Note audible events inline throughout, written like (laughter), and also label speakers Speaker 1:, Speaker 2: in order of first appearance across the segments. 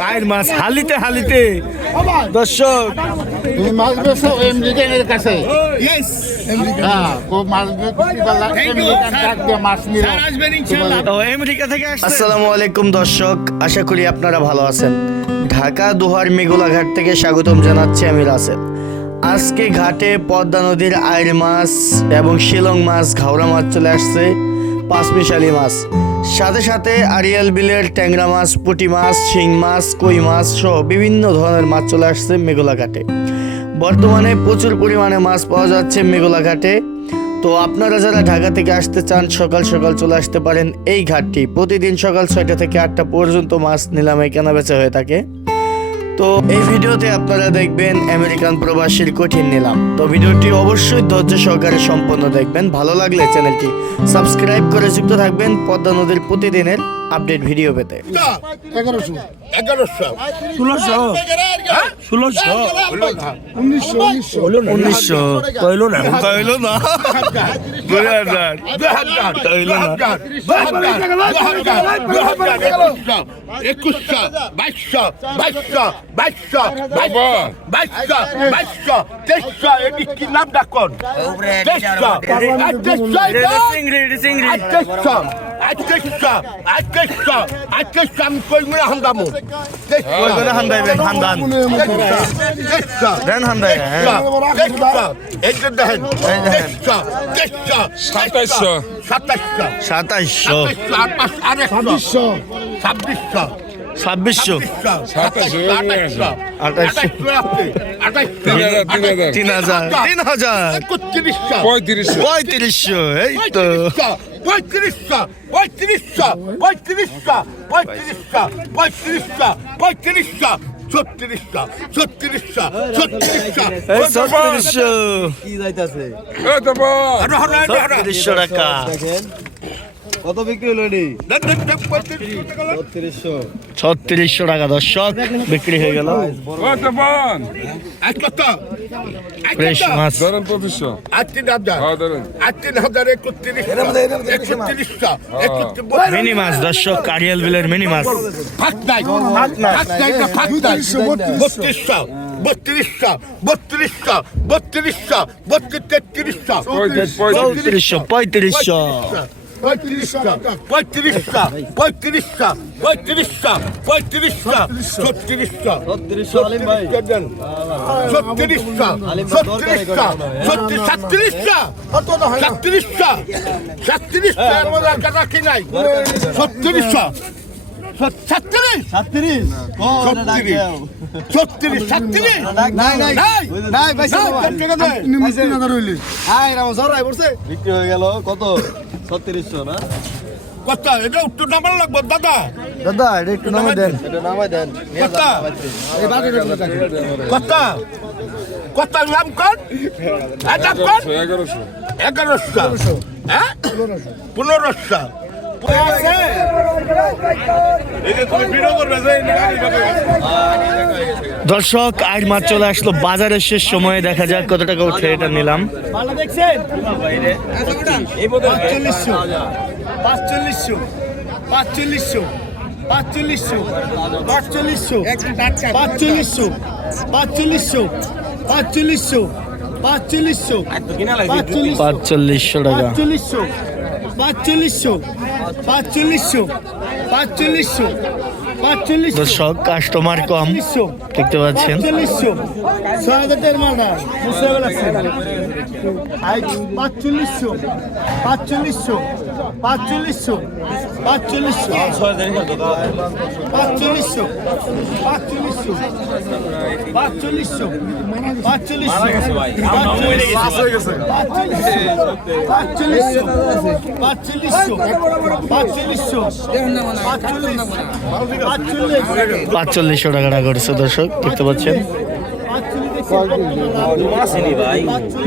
Speaker 1: গায়ের মাছ হালিতে হালিতে। দর্শক
Speaker 2: মাছ বেছো আমেরিকানের কাছে? হ্যাঁ
Speaker 1: আসসালামু আলাইকুম দর্শক। আশা করি আপনারা ভালো আছেন। ঢাকা দোহার মেঘুলা ঘাট থেকে স্বাগতম জানাচ্ছি আমি রাসেল। আজকে ঘাটে পদ্মা নদীর আইর মাছ এবং শিলং মাছ ঘাওড়া মাছ চলে আসছে পাঁচমিশালি মাছ। সাথে সাথে আরিয়াল বিলের ট্যাংরা মাছ, পুটি মাছ, শিং মাছ, কই মাছ সহ বিভিন্ন ধরনের মাছ চলে আসছে মেঘলাঘাটে বর্তমানে প্রচুর পরিমাণে মাছ পাওয়া যাচ্ছে মেঘলাঘাটে তো আপনারা যারা ঢাকা থেকে আসতে চান, সকাল সকাল চলে আসতে পারেন এই ঘাটটি। প্রতিদিন সকাল ছয়টা থেকে আটটা পর্যন্ত মাছ নিলামে কেনাবেচা হয়ে থাকে। তো এই ভিডিওতে আপনারা দেখবেন আমেরিকান প্রবাসীর কঠিন নিলাম। তো ভিডিওটি অবশ্যই ধৈর্য সহকারে সম্পন্ন দেখবেন। ভালো লাগলে চ্যানেলটি সাবস্ক্রাইব করে যুক্ত থাকবেন। পদ্মা নদীর প্রতিদিনের আপডেট ভিডিও পেতে।
Speaker 2: এগারোশো।
Speaker 3: এগারোশো।
Speaker 1: ষোলোশো? ষোলোশো?
Speaker 2: উনিশশো উনিশশো।
Speaker 1: উনিশশো। কইলো না। কইলো না। দুই হাজার
Speaker 3: দুই হাজার
Speaker 1: কইলো না।
Speaker 3: দুই হাজার দুই হাজার দুই হাজার একুশশো। একুশশো। বাইশশো। বাইশশো। বাইশশো। বাইশশো। বাইশশো। তেইশশো। এটি কি নাম ডাকন? তেইশশো। তেইশশো। আজকে সব আজকে সব আজকে সব কইমরা হান্দামু।
Speaker 1: কইমরা হান্দাই বে হান্দান। দেন হান্দাই হ্যাঁ।
Speaker 3: এই যে দেখেন
Speaker 4: সাতাইশশো।
Speaker 3: সাতাইশশো।
Speaker 1: সাতাইশশো।
Speaker 3: ছাব্বিশশো। ছাব্বিশশো।
Speaker 1: ছাব্বিশশো।
Speaker 4: তিন হাজার তিন হাজার।
Speaker 3: পঁয়ত্রিশ
Speaker 4: পঁয়ত্রিশশো।
Speaker 1: এই তো।
Speaker 3: পঁয়ত্রিশশো পঁয়ত্রিশশো পঁয়ত্রিশশো পঁয়ত্রিশশো পঁয়ত্রিশশো পঁয়ত্রিশশো ছত্রিশশো ছত্রিশশো ছত্রিশশো
Speaker 1: ছত্রিশশো। টাকা।
Speaker 5: কত বিক্রি হলো
Speaker 3: এটি?
Speaker 5: ছত্রিশশো।
Speaker 1: টাকা দর্শক বিক্রি হয়ে গেল। ফ্রেশ মাছ।
Speaker 4: ধরেন পঁচিশশো।
Speaker 1: মিনি মাছ দর্শক কারিয়াল বিলের মিনি মাছ।
Speaker 3: বত্রিশশো বত্রিশশো। বত্রিশশো বত্রিশশো বত্রিশ তেত্রিশশো।
Speaker 1: পঁয়ত্রিশশো।
Speaker 3: পঁয়ত্রিশশো। পঁয়ত্রিশটা। পঁয়ত্রিশটা পঁয়ত্রিশটা
Speaker 5: পঁয়ত্রিশটা পঁয়ত্রিশটা ছত্রিশটা
Speaker 3: ছত্রিশটা ছত্রিশটা ছত্রিশ সাতত্রিশটা সাতত্রিশটা সাতত্রিশটা এর মধ্যে আর কাটা কি নাই?
Speaker 5: ছত্রিশটা
Speaker 3: ছত্রিশ। ছত্রিশ। (laughs)
Speaker 5: নাই নাই
Speaker 3: নাই।
Speaker 5: আয় রাম সরাই পড়ছে। বিক্রি হয়ে গেল কত? ছত্রিশশো না?
Speaker 3: কত? এটা উত্তর নাম্বার লাগবে দাদা।
Speaker 1: দাদা এটা একটু নামে দেন।
Speaker 5: এটা নামাই দেন।
Speaker 3: কত? কত? কত নাম কর কর
Speaker 4: এগারোশো।
Speaker 3: এগারোশো। হ্যাঁ? পনেরোশো।
Speaker 1: দর্শক আজ মাছ চলে আসলো। বাজারের শেষ সময়ে দেখা যাক কত টাকা উঠে এটা নিলাম।
Speaker 6: পাঁচচল্লিশশো। পাঁচচল্লিশশো। পাঁচচল্লিশশো। পাঁচচল্লিশশো। পাঁচচল্লিশশো। পাঁচচল্লিশশো। পাঁচচল্লিশশো। পাঁচচল্লিশশো। পাঁচচল্লিশশো। পাঁচচল্লিশশো।
Speaker 1: পাঁচচল্লিশশো টাকা।
Speaker 6: পাঁচচল্লিশশো পাঁচচল্লিশশো পাঁচচল্লিশশো
Speaker 1: দর্শক কাস্টমার কম দেখতে পাচ্ছেন।
Speaker 6: পাঁচচল্লিশশো পাঁচচল্লিশশো পাঁচচল্লিশশো। পাঁচচল্লিশশো। পাঁচচল্লিশশো। পাঁচচল্লিশশো। পাঁচচল্লিশশো। পাঁচচল্লিশশো। পাঁচচল্লিশশো। পাঁচচল্লিশশো। পাঁচচল্লিশশো। পাঁচচল্লিশশো। পাঁচচল্লিশ।
Speaker 1: পাঁচচল্লিশশো টাকাটা করেছে দর্শক দেখতে পাচ্ছেন।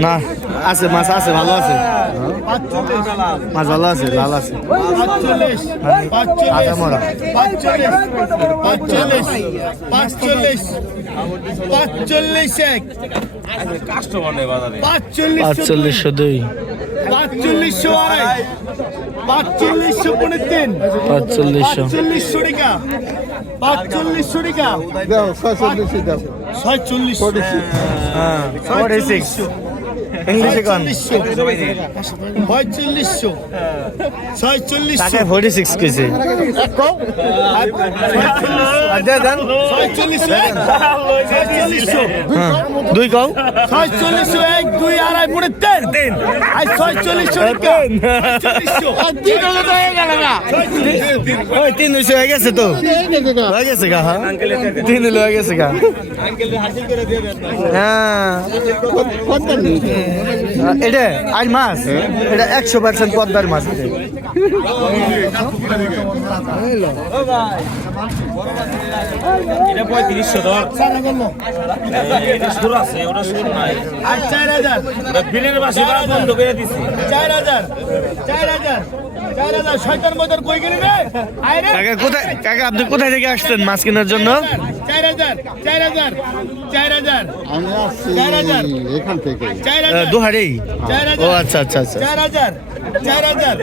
Speaker 1: না। আছে, মাছ আছে, ভালো আছে। মাছ ভালো আছে, লাল আছে। আধা মরা।
Speaker 6: পাঁচচল্লিশ পাঁচচল্লিশ। পাঁচচল্লিশ এক।
Speaker 1: পাঁচচল্লিশশো দুই।
Speaker 6: পাঁচচল্লিশশো আড়াই। পাঁচচল্লিশশো পনেরো তিন
Speaker 1: পাঁচচল্লিশশো
Speaker 6: চল্লিশশো টাকা। পাঁচচল্লিশশো টাকা।
Speaker 1: ছয়চল্লিশ ছয়চল্লিশ ইংলিশে কন।
Speaker 6: পঁয়তাল্লিশশো ছয়চল্লিশশো।
Speaker 1: টাকা ফোর্টি সিক্স কেজি হ্যাঁ। দুই কও।
Speaker 6: ছয়চল্লিশশো এক দুই আড়াই পনেরো তিন। তিন। আর ছয়চল্লিশশো
Speaker 1: ওই তিন দুইশো হয়ে গেছে তো। হয়ে গেছে গা হ্যাঁ। তিন হয়ে গেছে গা। হ্যাঁ। এটা আজ মাছ এটা একশো পার্সেন্ট পদ্মার মাছ কাকা কোথায় কাকা আপনি কোথায় থেকে আসছেন মাছ কেনার জন্য?
Speaker 6: চার হাজার চার হাজার চার হাজার চার হাজার।
Speaker 2: এখান থেকে।
Speaker 6: চার হাজার
Speaker 1: দুহারেই? ও আচ্ছা আচ্ছা আচ্ছা।
Speaker 6: চার হাজার চার হাজার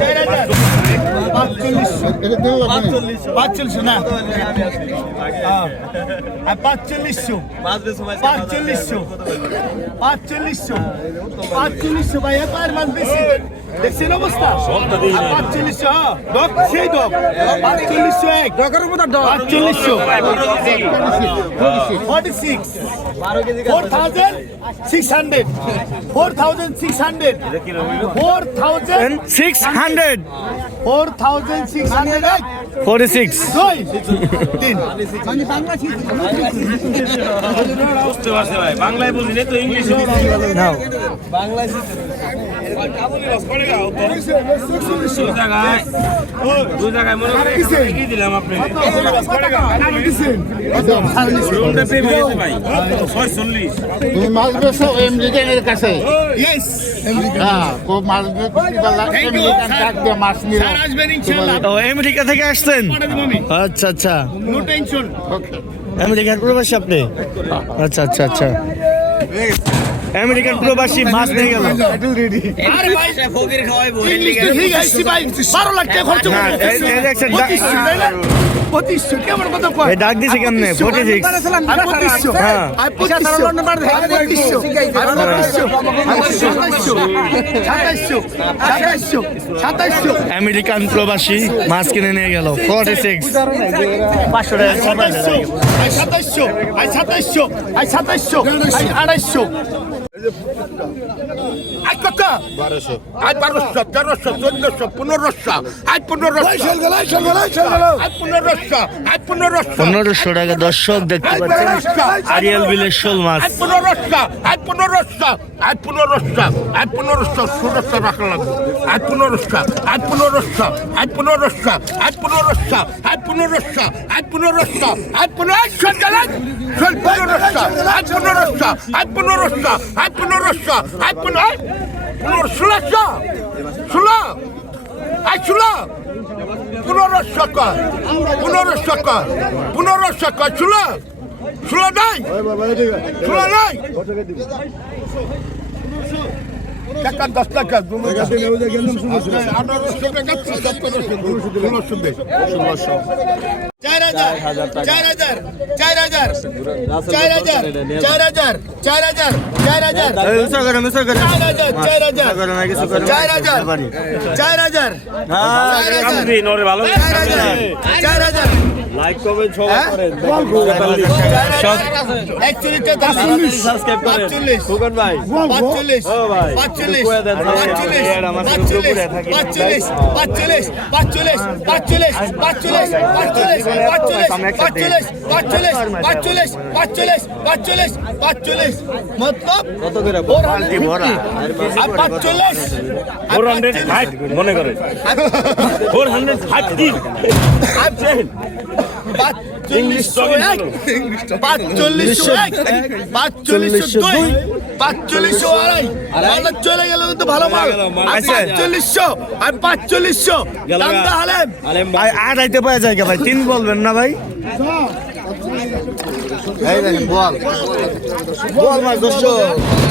Speaker 6: চার হাজার। পাঁচচল্লিশশো? পাঁচচল্লিশশো। না? পাঁচচল্লিশশো? পাঁচচল্লিশশো। পাঁচচল্লিশশো। পাঁচচল্লিশশো ভাই এবার মাছ বেশি। দেখছেন অবস্থা? পাঁচচল্লিশশো হ্যাঁ ডক সেই ডক পাঁচচল্লিশশো এক। পাঁচচল্লিশশো। Forty six. Four thousand six hundred. Four thousand six hundred. Four thousand
Speaker 1: six hundred.
Speaker 6: Four thousand six hundred.
Speaker 1: Forty six.
Speaker 6: দুই। তিন।
Speaker 1: নাও
Speaker 2: তুমি মাছ বেছো আমেরিকানের
Speaker 1: আমেরিকা থেকে আসছেন আচ্ছা আচ্ছা আমেরিকার প্রবাসী আপনি আচ্ছা আচ্ছা আচ্ছা আমেরিকান প্রবাসী মাছ নিয়ে গেল
Speaker 6: আরে ভাই ফকির খাওয়াইবো ভাই 12 লাখ টাকা খরচ করে
Speaker 1: এই- এই দেখছেন, ডা-
Speaker 6: 25 কেমন কথা
Speaker 1: ডাক দিছে কেমনে ফোর্টি সিক্স
Speaker 6: আর 25
Speaker 1: হ্যাঁ।
Speaker 6: আর 25 আর 25 আর 27 27 27
Speaker 1: আমেরিকান প্রবাসী মাছ কিনে নিয়ে গেল ফোর্টি সিক্স পাঁচশো টাকা
Speaker 6: সাতাইশশো আই সাতাইশশো আই সাতাইশশো আই সাতাইশশো আই
Speaker 3: 이제 붙습니다. আজ বারোশো তেরোশো চোদ্দশো পনেরোশো আজ পনেরোশো আজ পনেরোশো পনেরোশো
Speaker 1: টাকা দর্শক দেখতে পাচ্ছেন আরিয়াল বিলের শোল মাছ
Speaker 3: আজ পনেরোশো আজ পনেরোশো আজ পনেরোশো আজ পনেরোশো ষোলোশো রাখা লাগবে আজ পনেরোশো আজ পনেরোশো আজ পনেরোশো আজ পনেরোশো আজ পনেরোশো আজ পনেরোশো আজ পনেরোশো চালান আজ পনেরোশো আজ পনেরোশো আজ পনেরোশো আজ পনেরোশো আজ পনেরোশো ষোলোশো ষোলো আই ষোলো পনেরোশো কর পনেরোশো কর পনেরোশো কর ষোলো ষোলো নাই। ষোলো নাই টাকা দশ টাকা আঠারোশো টাকা ষোলোশো ষোলোশো।
Speaker 6: চার হাজার চার হাজার চার হাজার চার হাজার চার হাজার চার হাজার চার হাজার
Speaker 1: করে
Speaker 6: চার হাজার চার হাজার। চার হাজার চার হাজার। চার হাজার।
Speaker 5: লাইক কমেন্ট সবাই করেন
Speaker 6: সাবস্ক্রাইব করেন
Speaker 5: ফুকন ভাই
Speaker 6: 45
Speaker 5: ও ভাই
Speaker 1: 45 45
Speaker 6: 45 45
Speaker 4: 45 45 मतलब মনে করে ফোর হান্ড্রেড ফাইভ
Speaker 6: পাঁচচল্লিশশো এক পাঁচচল্লিশশো দুই পাঁচচল্লিশশো আড়াই। মালটা চলে গেল কিন্তু ভালো মাল। আর পাঁচচল্লিশশো আর পাঁচচল্লিশশো। দাম তাহলে
Speaker 1: আড়াইতে পাওয়া যায় ভাই? তিন বলবেন না ভাই?
Speaker 5: এই বল বল মাছ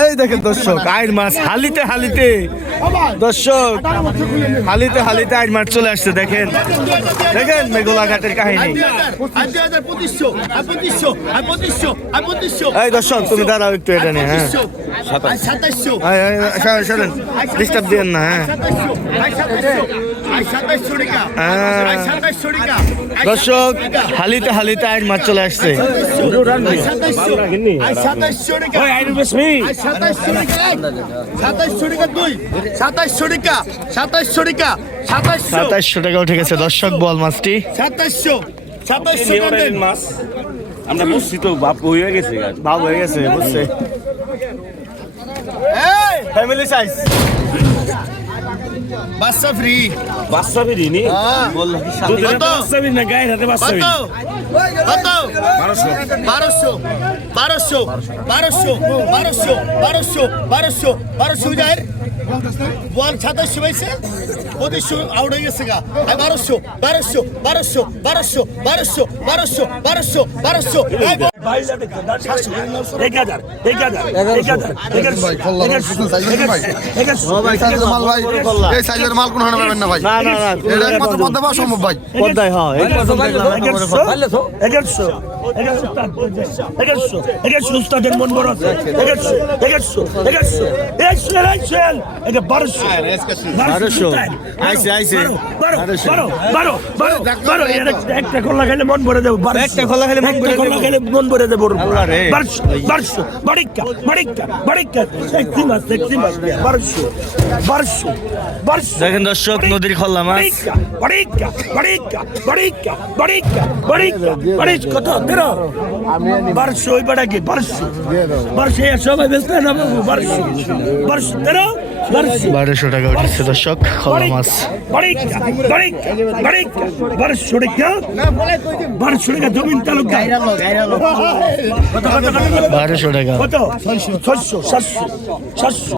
Speaker 1: এই দেখেন দর্শক আইর মাছ হালিতে হালিতে। দর্শক, হালিতে হালিতে আইর মাছ চলে আসছে, দেখেন। দেখেন মেঘলা ঘাটের কাহিনী। এই দর্শক, তুমি দাঁড়াও একটু এটা নিয়ে হ্যাঁ। শোনেন ডিস্টার্ব না হ্যাঁ। হ্যাঁ। দর্শক, হালিতে হালিতে আইর মাছ চলে আসছে।
Speaker 6: সাতাইশশো টাকা সাতাইশশো টাকা এক সাতাইশশো টাকা দুই। সাতাইশশো টাকা সাতাইশশো টাকা সাতাইশশো
Speaker 1: সাতাশশো টাকা উঠে গেছে। দর্শক বল মাছটি।
Speaker 6: সাতাইশশো সাতাইশশো টাকা
Speaker 4: মাছ। আমরা বুঝছি তো বাপ হয়ে গেছে।
Speaker 1: ভাব হয়ে গেছে বুঝছে। ফ্যামিলি সাইজ
Speaker 6: বাচ্চা ফ্রি
Speaker 4: বাচ্চা দুধের
Speaker 6: কত?
Speaker 4: বাচ্চা বেরি না গায়ের হাতে বাচ্চা
Speaker 6: কত
Speaker 4: বেরি
Speaker 6: কত বারোশো বারোশো বারোশো বারোশো বারোশো বারোশো বারোশো যায় বল সাতাশশো পাইছে পঁচিশশো আউট হয়ে গেছে গা আর বারোশো বারোশো বারোশো বারোশো বারোশো বারোশো বারোশো বারোশো
Speaker 5: মাল খোলা পাবেন
Speaker 4: মন বড় আছে একটা খোলা খেলে মন ভরে
Speaker 1: মন ভরে
Speaker 4: করে
Speaker 1: দেবো
Speaker 4: বারশো বারশো বারিক্কা বারিক্কা বারিক্কা। সেক্সি মাছ সেক্সি মাছ বারশো বারশো বারশো।
Speaker 1: দেখেন দর্শক নদীর খোলা মাছ।
Speaker 4: বারিক্কা বারিক্কা বারিক্কা বারিক্কা বারিক্কা বারিশ কত বেরো। বারশো ওই বেড়া কি বারশো বারশো সবাই না বেরো। বারোশো
Speaker 1: টাকা উঠেছে দর্শক খবর মাছ।
Speaker 4: বারোশো টাকা বারোশো টাকা জমিন তালুকা কত কত কত
Speaker 1: বারোশো টাকা।
Speaker 4: কত? ছয়শো সাতশো সাতশো।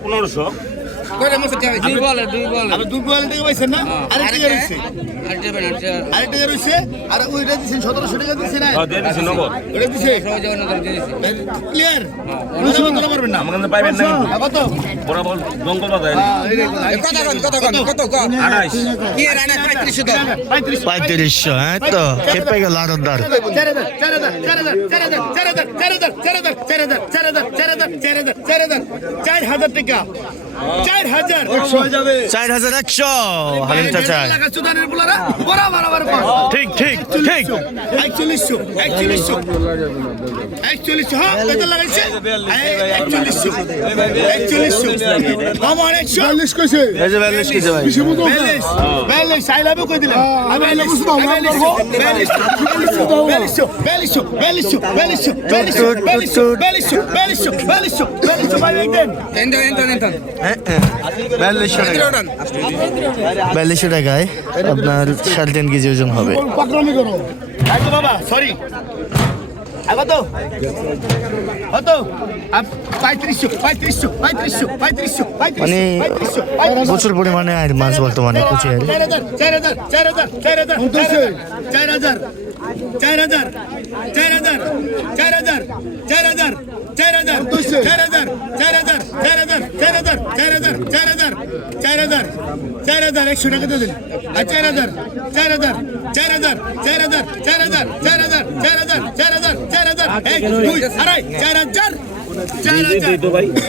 Speaker 6: পনেরোশো লাস্ট টাকা টাকা এই লাস্ট টাকা
Speaker 4: শুনিলেন হলে পনেরোশো
Speaker 6: আর টাকা পাইছেন না আরেকটা টাকা আরেকটা টাকা আর ওইটা দিচ্ছেন সতেরোশো টাকা দিচ্ছে না
Speaker 4: দিয়ে দিছি নগদ
Speaker 6: ওটা দিচ্ছে ক্লিয়ার ওটা পারবেন না
Speaker 4: আমার পাইবেন না কিন্তু
Speaker 6: আর কত
Speaker 4: জঙ্গল
Speaker 1: হ্যাঁ তো খেপে গেল
Speaker 6: হাজার চার হাজার টাকা চার হাজার
Speaker 1: চার হাজার একশো হালিম চাচা ঠিক ঠিক ঠিক
Speaker 6: একচল্লিশশো একচল্লিশশো একচল্লিশশো হ্যাঁ কত লাগাইছে একচল্লিশশো একচল্লিশশো আমার একশো
Speaker 5: চল্লিশ কইছে
Speaker 1: এই যে ব্যালেন্স কিছে ভাই
Speaker 6: ব্যালেন্স ব্যালেন্স আই লাভ কই দিলাম আমি balance balance balance balance balance balance balance balance balance balance balance ভাই একদম
Speaker 1: বিয়াল্লিশশো টাকা বিয়াল্লিশশো টাকায় আপনার সাড়ে তিন কেজি ওজন হবে।
Speaker 6: বাবা সরি কত কত
Speaker 1: মানে প্রচুর পরিমাণে আর মাছ বর্তমানে কুচি
Speaker 6: চার হাজার চার হাজার চার হাজার চার হাজার চার হাজার। চার হাজার চার হাজার চার হাজার চার হাজার চার হাজার চার হাজার চার হাজার চার হাজার চার হাজার চার হাজার চার হাজার চার হাজার একশো টাকা দিয়ে দিন আর চার হাজার চার হাজার চার হাজার চার হাজার চার হাজার চার হাজার চার হাজার চার হাজার চার হাজার এক দুই আড়াই চার হাজার চার হাজার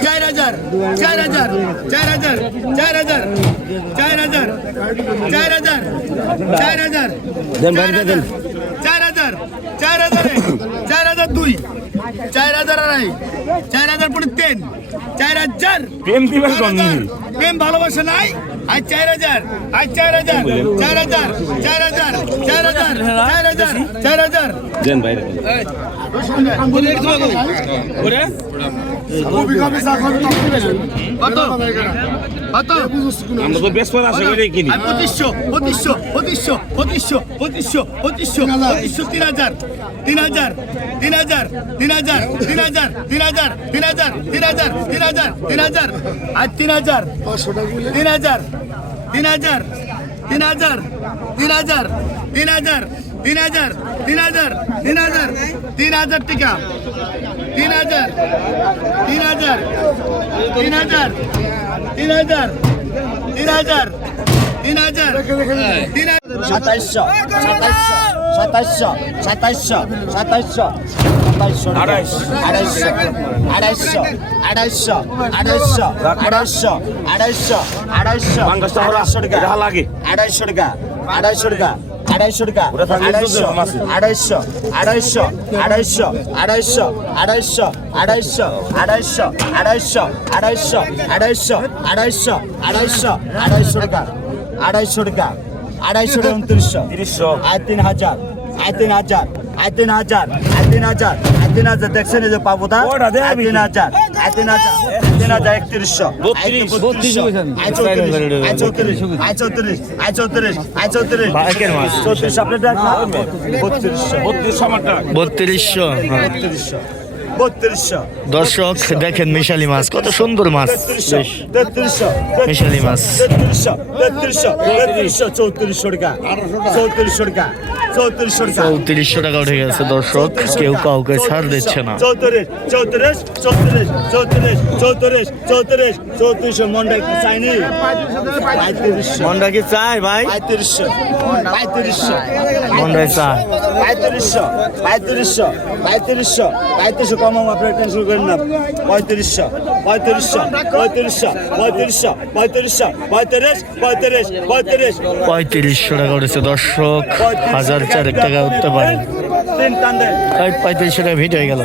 Speaker 6: চার হাজার চার হাজার চার হাজার চার হাজার চার হাজার চার হাজার চার হাজার চার হাজার চার। হাজার চার হাজার দুই। চার হাজার আড়াই। চার হাজার পরে তিন। চার হাজার।
Speaker 4: প্রেম
Speaker 6: দিবার হাজার। প্রেম ভালোবাসা নাই। আজ চার হাজার। আজ চার হাজার। চার হাজার। চার হাজার। চার হাজার। চার হাজার। চার হাজার।
Speaker 4: দেন
Speaker 6: কত
Speaker 4: আমরা তো বেশ করে আশা করে কিনি
Speaker 6: পঁচিশশো পঁচিশশো পঁচিশশো পঁচিশশো পঁচিশশো পঁচিশশো পঁচিশশো তিন হাজার তিন হাজার তিন হাজার তিন হাজার তিন হাজার তিন হাজার তিন হাজার তিন হাজার তিন হাজার তিন হাজার আর তিন হাজার তিন হাজার তিন হাজার তিন হাজার তিন হাজার তিন হাজার তিন হাজার তিন হাজার তিন হাজার টাকা তিন হাজার তিন হাজার তিন হাজার তিন হাজার তিন হাজার তিন হাজার তিন হাজার
Speaker 5: সাতাইশশো সাতাইশশো সাতাইশশো সাতাইশশো সাতাইশশো আড়াইশো আড়াইশো আড়াইশো আড়াইশো আড়াইশো আড়াইশো আড়াইশো আড়াইশো টাকা
Speaker 4: এটা লাগে।
Speaker 5: আড়াইশো টাকা আড়াইশো টাকা আড়াইশো টাকা আড়াইশো। আড়াইশো আড়াইশো আড়াইশো আড়াইশো আড়াইশো আড়াইশো আড়াইশো আড়াইশো আড়াইশো আড়াইশো আড়াইশো আড়াইশো আড়াইশো টাকা আড়াইশো টাকা আড়াইশো টাকা উনত্রিশশো
Speaker 4: তিরিশশো
Speaker 5: আয় তিন হাজার আয় তিন হাজার আয় তিন হাজার আয় তিন হাজার আয় তিন হাজার দেখছেন এই যে পাবো তা তিন হাজার তিন হাজার। একত্রিশশো। বত্রিশশো। বত্রিশশো।
Speaker 1: দর্শক দেখেন মিশালি মাছ কত সুন্দর মাছ। মিশালি মাছ।
Speaker 5: চৌত্রিশশো টাকা চৌত্রিশশো টাকা চৌত্রিশশো টাকা।
Speaker 1: উঠে গেছে দর্শক কেউ কাউকে ছাড় দিচ্ছে না।
Speaker 5: চৌত্রিশ চৌত্রিশ চৌত্রিশ চৌত্রিশ চৌত্রিশ চৌত্রিশ চৌত্রিশশো চাইনি
Speaker 1: কি চাই ভাই?
Speaker 5: পঁয়ত্রিশশো
Speaker 1: চাই
Speaker 5: পঁয়ত্রিশশো পঁয়ত্রিশশো পঁয়ত্রিশশো পঁয়ত্রিশশো কম আপনার টেনশন করেন না। পঁয়ত্রিশশো পঁয়ত্রিশশো পঁয়ত্রিশশো পঁয়ত্রিশশো পঁয়ত্রিশশো পঁয়ত্রিশ পঁয়ত্রিশ পঁয়ত্রিশ।
Speaker 1: পঁয়ত্রিশশো টাকা উঠেছে দর্শক হাজার চারেক টাকা উঠতে পারে।
Speaker 5: পঁয়ত্রিশ
Speaker 1: পঁয়ত্রিশশো টাকা ভিট হয়ে গেল।